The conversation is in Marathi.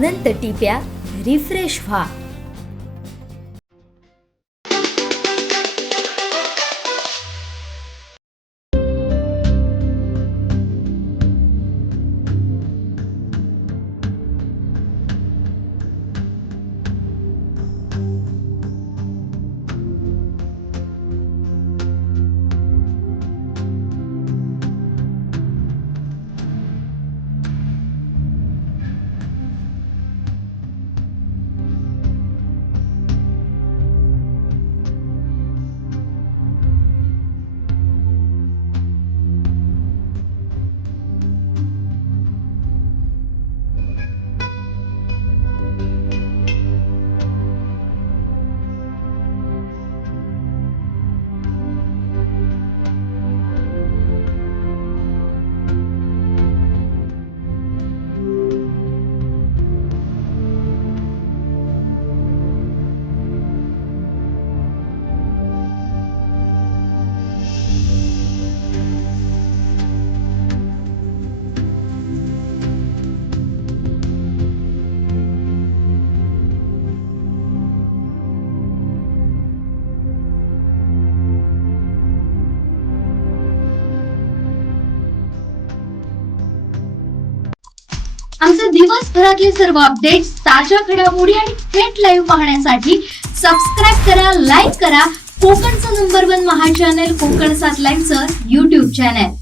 अनंत टिप्या रिफ्रेश व्हा. आमचे दिवसभरातले सर्व अपडेट्स, ताज्या घडामोडी आणि थेट लाईव्ह पाहण्यासाठी सबस्क्राईब करा, लाईक करा कोकणचं नंबर 1 महा चॅनल कोकण 7 लाईव्हचं YouTube चॅनल.